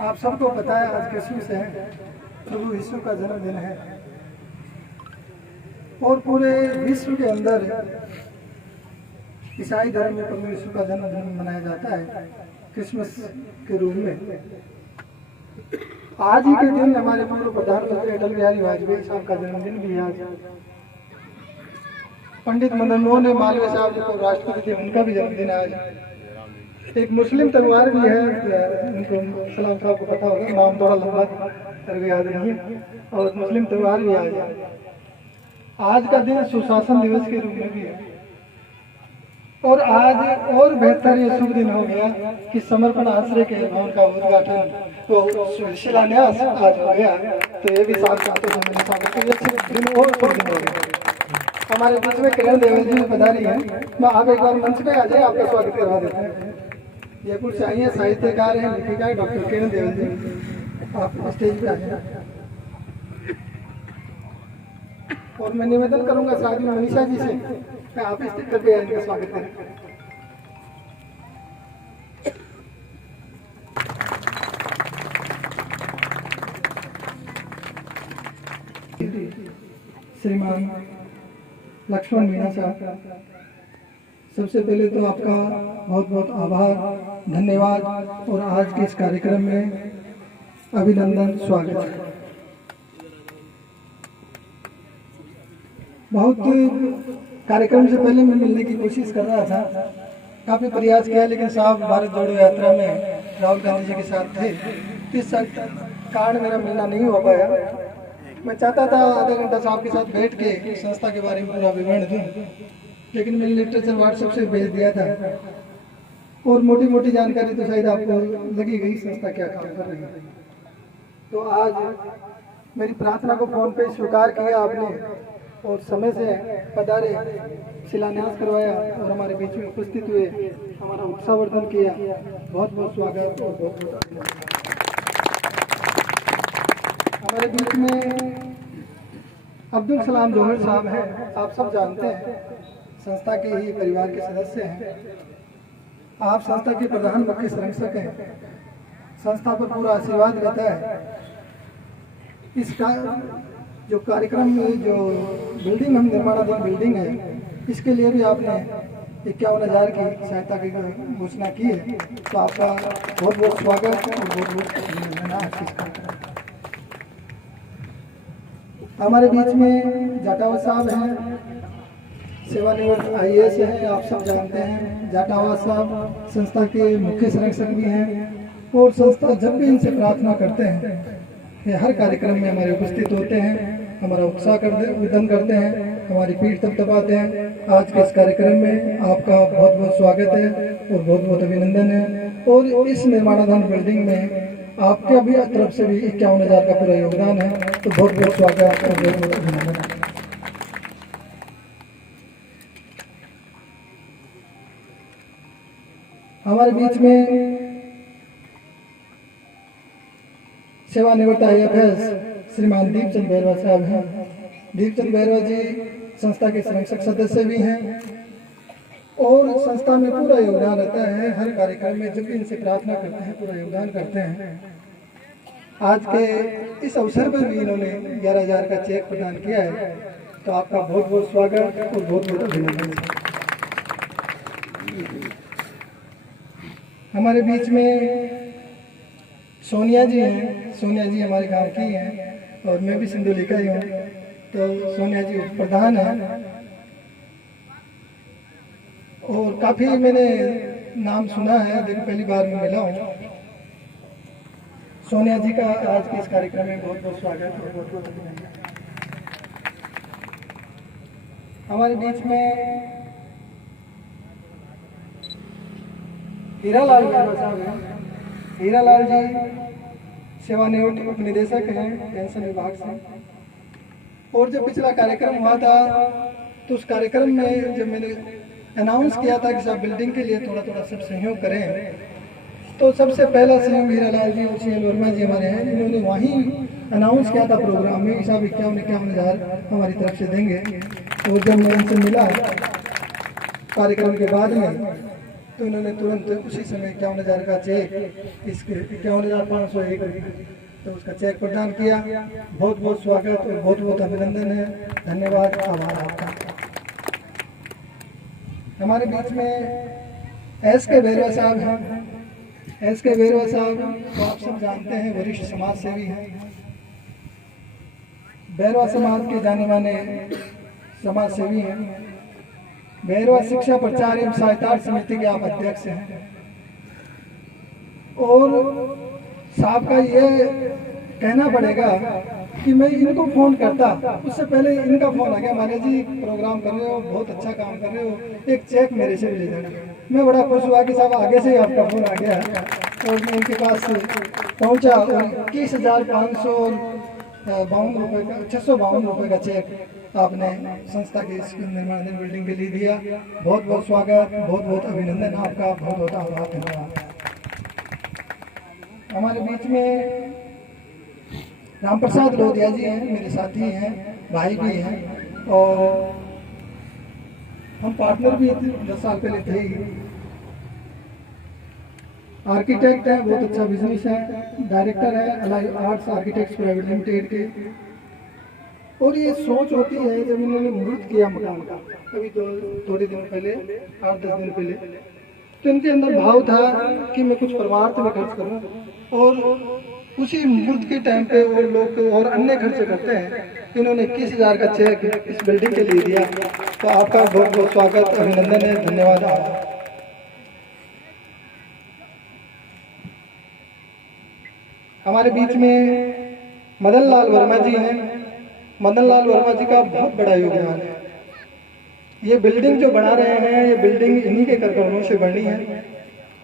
आप सबको पता है आज क्रिसमस है, प्रभु यीशु का जन्मदिन है और पूरे विश्व के अंदर ईसाई धर्म में प्रभु यीशु का जन्मदिन मनाया जाता है क्रिसमस के रूप में। आज ही के दिन हमारे पूर्व प्रधानमंत्री अटल बिहारी वाजपेयी साहब का जन्मदिन भी है आज। पंडित मदन मोहन मालवीय साहब जो राष्ट्रपति थे उनका भी जन्मदिन है आज। एक मुस्लिम त्योहार भी है, उनको सलाम साहब को पता होगा, नाम थोड़ा लंबा करके याद नहीं है, और मुस्लिम त्योहार भी आज है। आज का दिन सुशासन दिवस के रूप में भी है और आज और बेहतर ये शुभ दिन हो गया कि समर्पण आश्रय के भवन का उद्घाटन तो शिलान्यास आज हो गया, तो ये भी साथ साथ दिन और शुभ दिन हो गया। हमारे बीच में किरण देवल जी पधारी है, मैं आप एक बार मंच पे आ जाए, आपका स्वागत करवा देते हैं। जयपुर से आई है, साहित्यकार है, लेखिका है डॉक्टर किरण देवल जी, आप स्टेज पे आ जाए। और मैं निवेदन करूंगा साथ में मनीषा जी से, मैं आप इस टिकट पे इनका स्वागत करें। श्रीमान लक्ष्मण मीणा साहब, सबसे पहले तो आपका बहुत बहुत आभार, धन्यवाद और आज के इस कार्यक्रम में अभिनंदन, स्वागत है। बहुत कार्यक्रम से पहले मैं मिलने की कोशिश कर रहा था, काफ़ी प्रयास किया, लेकिन साहब भारत जोड़ो यात्रा में राहुल गांधी जी के साथ थे, इस कारण मेरा मिलना नहीं हो पाया। मैं चाहता था आधा घंटा साहब के साथ बैठ के संस्था के बारे में पूरा विवरण दूं, लेकिन मैंने लिटरेचर व्हाट्सएप से भेज दिया था और मोटी मोटी जानकारी तो शायद आपको लगी गई संस्था क्या काम कर रही है। तो आज मेरी प्रार्थना को फोन पे स्वीकार किया आपने और समय से पधारे, शिलान्यास करवाया और हमारे बीच में उपस्थित हुए, हमारा उत्साहवर्धन किया। बहुत बहुत स्वागत और बहुत बहुत अभिनंदन। हमारे बीच में अब्दुल सलाम जौहर साहब हैं, आप सब जानते हैं, संस्था के ही परिवार के सदस्य हैं। आप संस्था के प्रधान मुख्य संरक्षक हैं, संस्था पर पूरा आशीर्वाद रहता है। इसका जो कार्यक्रम में जो बिल्डिंग हम निर्माणाधीन बिल्डिंग है, इसके लिए भी आपने 51,000 की सहायता की घोषणा की है, तो आपका बहुत बहुत स्वागत और बहुत बहुत अभिनंदन। हमारे बीच में जाटावत साहब हैं, सेवानिवृत्त IAS हैं, आप सब जानते हैं। जाटावत साहब संस्था के मुख्य संरक्षक भी हैं और संस्था जब भी इनसे प्रार्थना करते हैं, ये हर कार्यक्रम में हमारे उपस्थित होते हैं, हमारा उत्साह वर्धन करते हैं, हमारी पीठ थपथपाते हैं। आज के इस कार्यक्रम में आपका बहुत बहुत स्वागत है और बहुत बहुत अभिनंदन है। और इस निर्माणाधीन बिल्डिंग में आपके भी तरफ से भी 51,000 का पूरा योगदान है, तो बहुत बहुत स्वागत और बहुत बहुत अभिनंदन। हमारे बीच में सेवानिवृत्त IFS श्रीमान दीपचंद बैरवा साहब हैं। दीपचंद बैरवा जी संस्था के संरक्षक सदस्य भी हैं और संस्था में पूरा योगदान रहता है। हर कार्यक्रम में जब भी इनसे प्रार्थना करते हैं पूरा योगदान करते हैं। आज के इस अवसर पर भी इन्होंने 11,000 का चेक प्रदान किया है, तो आपका बहुत बहुत स्वागत और बहुत बहुत अभिनंदन। हमारे बीच में सोनिया जी हैं, सोनिया जी हमारे गांव की हैं और मैं भी सिंधुलीका ही हूँ, तो सोनिया जी प्रधान हैं और काफ़ी मैंने नाम सुना है, लेकिन पहली बार मैं मिला हूँ। सोनिया जी का आज के इस कार्यक्रम में बहुत बहुत स्वागत और बहुत बहुत अभिनंदन। हमारे बीच में हीरालाल साहब हैं। हीरालाल जी सेवानिवृत्त उप निदेशक हैं पेंशन विभाग से, और जब पिछला कार्यक्रम हुआ था तो उस कार्यक्रम में जब मैंने अनाउंस किया था कि सब बिल्डिंग के लिए थोड़ा थोड़ा सब सहयोग करें, तो सबसे पहला सहयोग हीरालाल जी और CL वर्मा जी हमारे हैं। इन्होंने वहीं अनाउंस किया था प्रोग्राम में कि साहब 51,000 हमारी तरफ से देंगे। और जब मैं उनसे मिला कार्यक्रम के बाद में, तो इन्होंने तुरंत उसी समय 51,000 का चेक, इसके 51,501 तो उसका चेक प्रदान किया। बहुत बहुत स्वागत और बहुत बहुत अभिनंदन है, धन्यवाद, आभार आपका। हमारे बीच में SK बेरवा साहब हैं। SK बेरवा साहब तो आप सब जानते हैं, वरिष्ठ समाज सेवी हैं। बेरवा समाज के जाने माने समाज सेवी हैं। बेरवा शिक्षा प्रचार एवं सहायता समिति के आप अध्यक्ष हैं। और साहब का ये कहना पड़ेगा कि मैं इनको फोन करता, उससे पहले इनका फोन आ गया, माने जी प्रोग्राम कर रहे हो, बहुत अच्छा काम कर रहे हो, एक चेक मेरे से भी ले जाना। मैं बड़ा खुश हुआ कि साहब आगे से ही आपका फोन आ गया और मैं इनके पास पहुंचा और 21,552 रुपये का 652 रुपये का चेक आपने संस्था के स्कूल निर्माणाधीन बिल्डिंग के लिए दिया। बहुत बहुत स्वागत, बहुत बहुत अभिनंदन आपका, बहुत बहुत आभार, धन्यवाद। हमारे बीच में राम प्रसाद लोधिया जी हैं, मेरे साथी हैं, भाई भी हैं और हम पार्टनर भी 10 साल पहले थे ही। आर्किटेक्ट है, बहुत अच्छा बिजनेस है, डायरेक्टर है alive arts architects private limited के। और ये सोच होती है जब इन्होंने मुहूर्त किया मकान का, अभी तो थोड़े दिन पहले, 8-10 दिन पहले, तो इनके अंदर भाव था कि मैं कुछ परमार्थ में खर्च करूं और उसी मुहूर्त के टाइम पे वो लोग और अन्य खर्चे करते हैं। इन्होंने 21,000 का चेक इस बिल्डिंग के लिए दिया। तो आपका बहुत बहुत स्वागत, अभिनंदन है, धन्यवाद। हमारे बीच में मदन लाल वर्मा जी हैं। मदन लाल वर्मा जी का बहुत बड़ा योगदान है। ये बिल्डिंग जो बना रहे हैं, ये बिल्डिंग इन्हीं के करकमलों से बनी है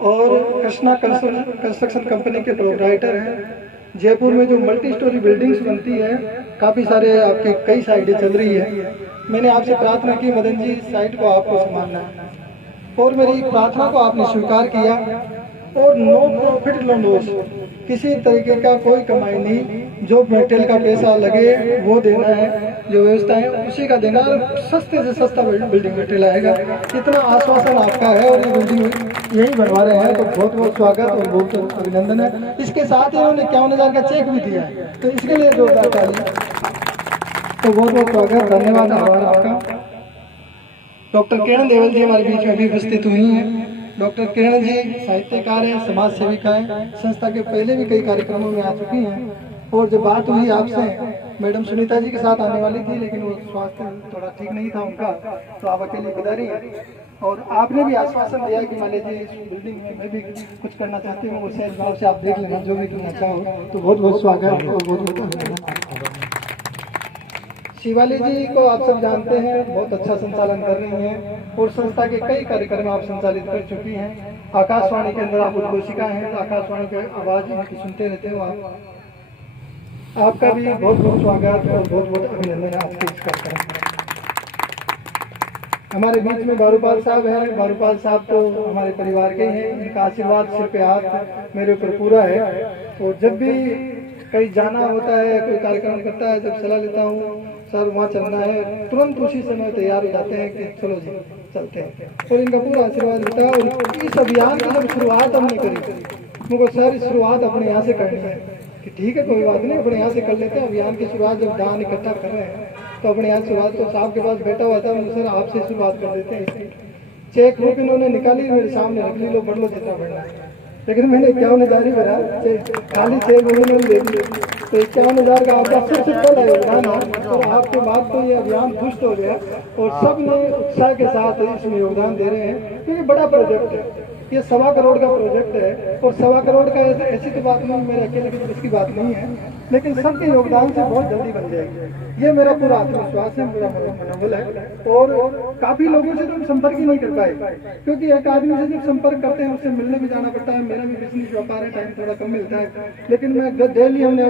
और कृष्णा कंस्ट्रक्शन कंपनी के प्रोप्राइटर हैं। जयपुर में जो मल्टी स्टोरी बिल्डिंग्स बनती है, काफ़ी सारे आपकी कई साइटें चल रही है। मैंने आपसे प्रार्थना की मदन जी, साइट को आपको संभालना है और मेरी प्रार्थना को आपने स्वीकार किया। और नो प्रॉफिट नो लॉस, किसी तरीके का कोई कमाई नहीं, जो मेटेरियल का पैसा लगे वो देना है, जो व्यवस्था है उसी का देना, सस्ते से सस्ता बिल्डिंग मेटेरियल आएगा, इतना आश्वासन आपका है और ये बिल्डिंग यही बनवा रहे हैं। तो बहुत बहुत स्वागत और बहुत बहुत अभिनंदन है। इसके साथ ही उन्होंने 51,000 का चेक भी दिया है, तो इसके लिए जोरदार ताली। तो बहुत बहुत स्वागत, धन्यवाद, आभार आपका। डॉक्टर किरण देवल जी हमारे बीच में भी उपस्थित हुई हैं। डॉक्टर किरण जी साहित्यकार हैं, समाज सेविका हैं, संस्था के पहले भी कई कार्यक्रमों में आ चुकी हैं। और जब बात हुई आपसे, मैडम सुनीता जी के साथ आने वाली थी लेकिन वो स्वास्थ्य थोड़ा ठीक नहीं था उनका, तो आप अकेली गुजारी हैं। और आपने भी आश्वासन दिया कि मान लीजिए इस बिल्डिंग में मैं भी कुछ करना चाहती हूँ, वो सहज भाव से आप देख लेना, जो भी करना चाहो। तो बहुत बहुत स्वागत और बहुत बहुत धन्यवाद। शिवाली जी को आप सब जानते हैं, बहुत अच्छा संचालन कर रही हैं और संस्था के कई कार्यक्रम आप संचालित कर चुकी हैं। आकाशवाणी के अंदर आप उद्घोषिका हैं, आकाशवाणी की आवाज़ इनकी सुनते रहते हो आप। आपका भी बहुत बहुत स्वागत और बहुत बहुत अभिनंदन है आपके इस कार्यक्रम में। हमारे बीच में बारूपाल साहब हैं। बारूपाल साहब तो हमारे परिवार के हैं, इनका आशीर्वाद सिर पे हाथ मेरे ऊपर पूरा है। और जब भी कहीं जाना होता है, कोई कार्यक्रम करता है, जब सलाह लेता हूँ सर वहाँ चलना है, तुरंत उसी समय तैयार हो जाते हैं कि चलो जी चलते हैं। और इनका पूरा आशीर्वाद होता है। और इस अभियान की जब शुरुआत हमने करी, मुझको सर शुरुआत अपने यहाँ से करनी है कि ठीक है कोई बात नहीं, अपने यहाँ से कर लेते हैं। अभियान की शुरुआत जब दान इकट्ठा कर रहे हैं तो अपने यहाँ शुरुआत, तो साहब के पास बैठा हुआ था, सर आपसे शुरुआत कर देते हैं। चेक बुक इन्होंने निकाली, मेरे सामने रख ली, लो बढ़ लो जितना बढ़ना है। लेकिन मैंने 51,000 भरा, खाली चेक उन्होंने दे दिए। तो 51,000 का आपका सबसे पहला योगदान है और आपके बाद तो ये अभियान दुरुस्त हो गया और सब ने उत्साह के साथ इसमें योगदान दे रहे हैं। तो ये बड़ा प्रोजेक्ट है, ये 1.25 करोड़ का प्रोजेक्ट है। और 1.25 करोड़ का ऐसी तो बात नहीं, मेरे अकेले की इसकी बात नहीं है, लेकिन सबके योगदान से बहुत जल्दी बन जाएगी। ये मेरा पूरा आत्मविश्वास है, मेरा मनोबल है। और काफ़ी लोगों से तो हम संपर्क ही नहीं कर पाए, क्योंकि एक आदमी से जब संपर्क करते हैं उससे मिलने भी जाना पड़ता है। मेरा भी बिजनेस व्यापार है, टाइम थोड़ा कम मिलता है, लेकिन मैं डेली हमने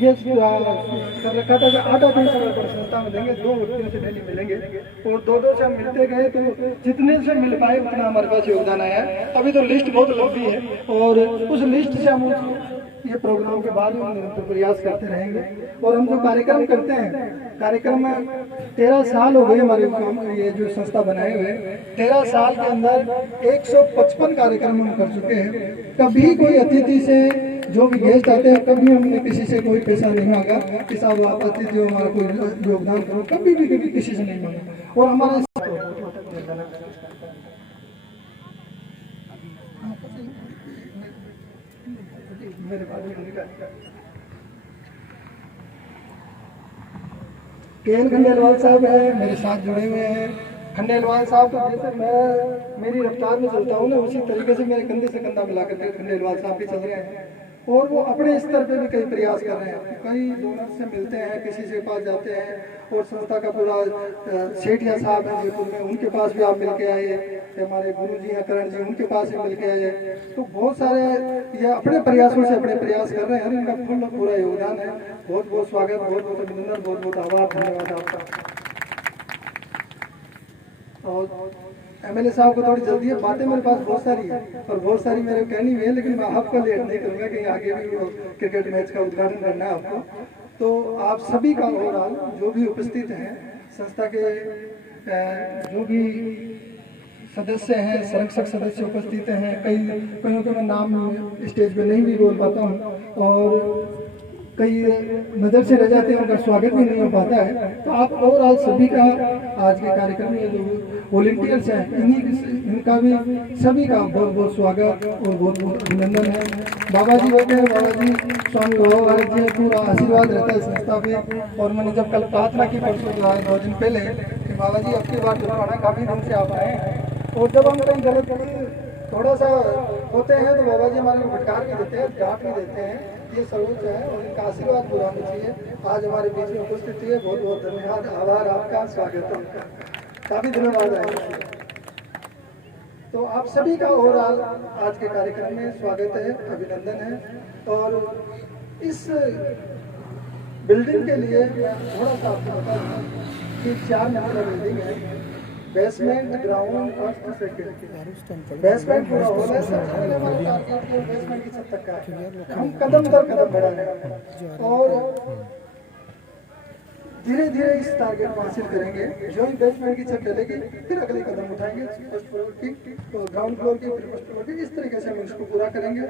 ये कर रखा था कि 8-8 समय पर संस्था में देंगे, 2 व्यक्तियों से डेली मिलेंगे और 2-2 से हम मिलते गए, तो जितने से मिल पाए उतना हमारे पास योगदान आया है। अभी तो लिस्ट बहुत लंबी है और उस लिस्ट से हम ये प्रोग्राम के बाद में निरंतर प्रयास करते रहेंगे। और हम जो कार्यक्रम करते हैं, कार्यक्रम में 13 साल हो गए हमारे ये जो संस्था बनाए हुए, 13 साल के अंदर 155 कार्यक्रम हम कर चुके हैं। कभी कोई अतिथि से, जो भी गेस्ट आते हैं, कभी हमने किसी से कोई पैसा नहीं मांगा कि साहब आप अतिथि हो, हमारा कोई योगदान करो, कभी भी किसी से नहीं मांगा। और हमारे मेरे के.एल. खंडेलवाल साहब है, मेरे साथ जुड़े हुए हैं। खंडेलवाल साहब तो जैसे मैं मेरी रफ्तार में चलता हूँ ना, उसी तरीके से मेरे कंधे से कंधा मिला करके खंडेलवाल साहब भी चल रहे हैं। और वो अपने स्तर पे भी कई प्रयास कर रहे हैं, कई डोनर से मिलते हैं, किसी से पास जाते हैं। और संस्था का पूरा सेठिया साहब हैं जयपुर में, उनके पास भी आप मिल के आए, हमारे गुरु जी हैं करण जी, उनके पास भी मिल के आए। तो बहुत सारे ये अपने प्रयासों से अपने प्रयास कर रहे हैं, इनका पूरा योगदान है। बहुत बहुत स्वागत, बहुत बहुत अभिनंदन, बहुत बहुत आभार, धन्यवाद आपका। और एमएलए साहब को थोड़ी जल्दी है, बातें मेरे पास बहुत सारी है और बहुत सारी मेरे कहनी हुई है, लेकिन मैं आपको लेट नहीं करूँगा, कहीं आगे भी वो क्रिकेट मैच का उद्घाटन करना है आपको। तो आप सभी का ओवरऑल जो भी उपस्थित हैं, संस्था के जो भी सदस्य हैं, संरक्षक सदस्य उपस्थित हैं, कईयों के मैं नाम स्टेज पे नहीं भी बोल पाता हूँ और कई नज़र से रह जाते हैं, उनका स्वागत भी नहीं हो पाता है। तो आप ओवरऑल सभी का आज के कार्यक्रम में जो वॉलंटियर्स हैं, इनका भी सभी का बहुत बहुत स्वागत और बहुत बहुत अभिनंदन है। बाबा जी बैठे हैं, बाबा जी स्वामी बाबा भारत जी, पूरा आशीर्वाद रहता है संस्था पे। और मैंने जब कल प्रार्थना की परसों 2 दिन पहले कि बाबा जी अब की बार जुर्माना, काफ़ी दिन से आप आए हैं और जब हम कहीं गलत थोड़ा सा होते हैं तो बाबा जी हमारे को फटकार भी देते हैं, डांट भी देते हैं। ये सर्वोच्च है और इनका आशीर्वाद पूरा होना चाहिए। आज हमारे बीच में उपस्थित हुए, बहुत बहुत धन्यवाद, आभार आपका, स्वागत है आपका, काफ़ी दिनों बाद आए। तो आप सभी का ओवरऑल आज के कार्यक्रम में स्वागत है, अभिनंदन है। और इस बिल्डिंग के लिए थोड़ा सा आपको बता दूँ कि 4 नंबर बिल्डिंग है, basement, ground, first, second. Basement पूरा हो रहा है, सबसे पहले हमारा टारगेट बेसमेंट की छत तक का है। हम कदम दर कदम बढ़ा रहे हैं और धीरे धीरे इस टारगेट को हासिल करेंगे। जो ही बेसमेंट की छत डलेगी, फिर अगले कदम उठाएंगे, फर्स्ट फ्लोर की, तो ग्राउंड फ्लोर की, फिर फर्स्ट फ्लोर की। इस तरीके से हम इसको पूरा करेंगे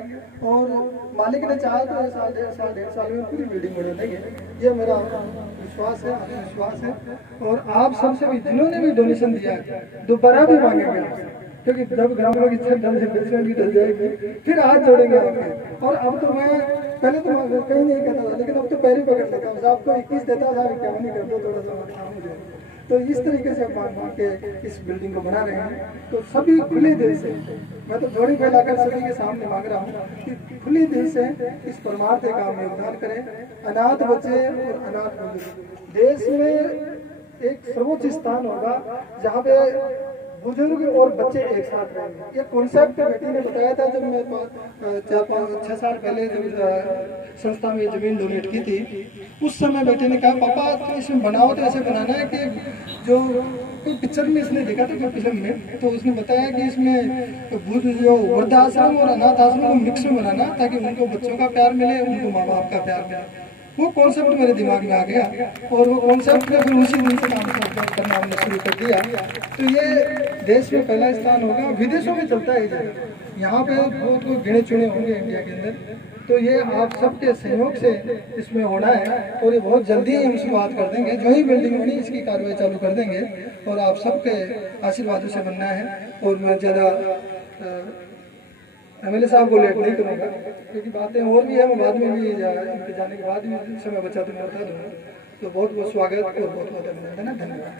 और मालिक ने चाहा तो 1 साल, 1.5 साल में पूरी बिल्डिंग बना देंगे। ये मेरा विश्वास है, आत्मविश्वास है। और आप सबसे भी जिन्होंने भी डोनेशन दिया है, दोबारा भी मांगेंगे, क्योंकि जब ग्राउंड फ्लोर की छत डल से बेसमेंट की डल जाएगी, फिर हाथ जोड़ेंगे आपके। और अब तो मैं पहले तो कहीं नहीं कहता था, लेकिन अब तो पैर ही पकड़ लेता हूँ, आपको 21 देता था, 51 नहीं करता, थोड़ा सा काम हो जाए। तो इस तरीके से हम मान के इस बिल्डिंग को बना रहे हैं। तो सभी खुले दिल से, मैं तो जोड़ी फैलाकर सभी के सामने मांग रहा हूँ कि खुले दिल से इस परमार्थ काम में योगदान करें। अनाथ बच्चे और अनाथ बुजुर्ग देश में एक सर्वोच्च स्थान होगा जहाँ पे बुजुर्ग और बच्चे एक साथ रहेंगे। ये कॉन्सेप्ट बेटी ने बताया था जब मैं 4-5-6 साल पहले जब संस्था में जमीन डोनेट की थी। उस समय बेटे ने कहा, पापा तो इसमें बनाओ तो ऐसे बनाना है कि जो कोई पिक्चर में इसने देखा था कोई फिल्म में, तो उसने बताया कि इसमें बुद्ध जो वृद्धाश्रम और अनाथ आश्रम को मिक्स में बनाना, ताकि उनको बच्चों का प्यार मिले, उनको माँ बाप का प्यार मिले। वो कॉन्सेप्ट मेरे दिमाग में आ गया और वो कॉन्सेप्ट का फिर उसी दिन से काम करना हमने शुरू कर दिया। तो ये देश में पहला स्थान होगा, विदेशों में चलता है जाएगा, यहाँ पे बहुत लोग गिने चुने होंगे इंडिया के अंदर। तो ये आप सबके सहयोग से इसमें होना है और ये बहुत जल्दी ही हम शुरुआत कर देंगे। जो ही बिल्डिंग बनी इसकी कार्रवाई चालू कर देंगे और आप सबके आशीर्वादों से बनना है। और मैं ज़्यादा एमएलए साहब को लेट नहीं करूँगा, क्योंकि बातें और भी है, मैं बाद में भी इनके जाने के बाद भी समय बचा तो मैं बता दूँगा। तो बहुत बहुत स्वागत और बहुत बहुत अभिनंदन है, धन्यवाद।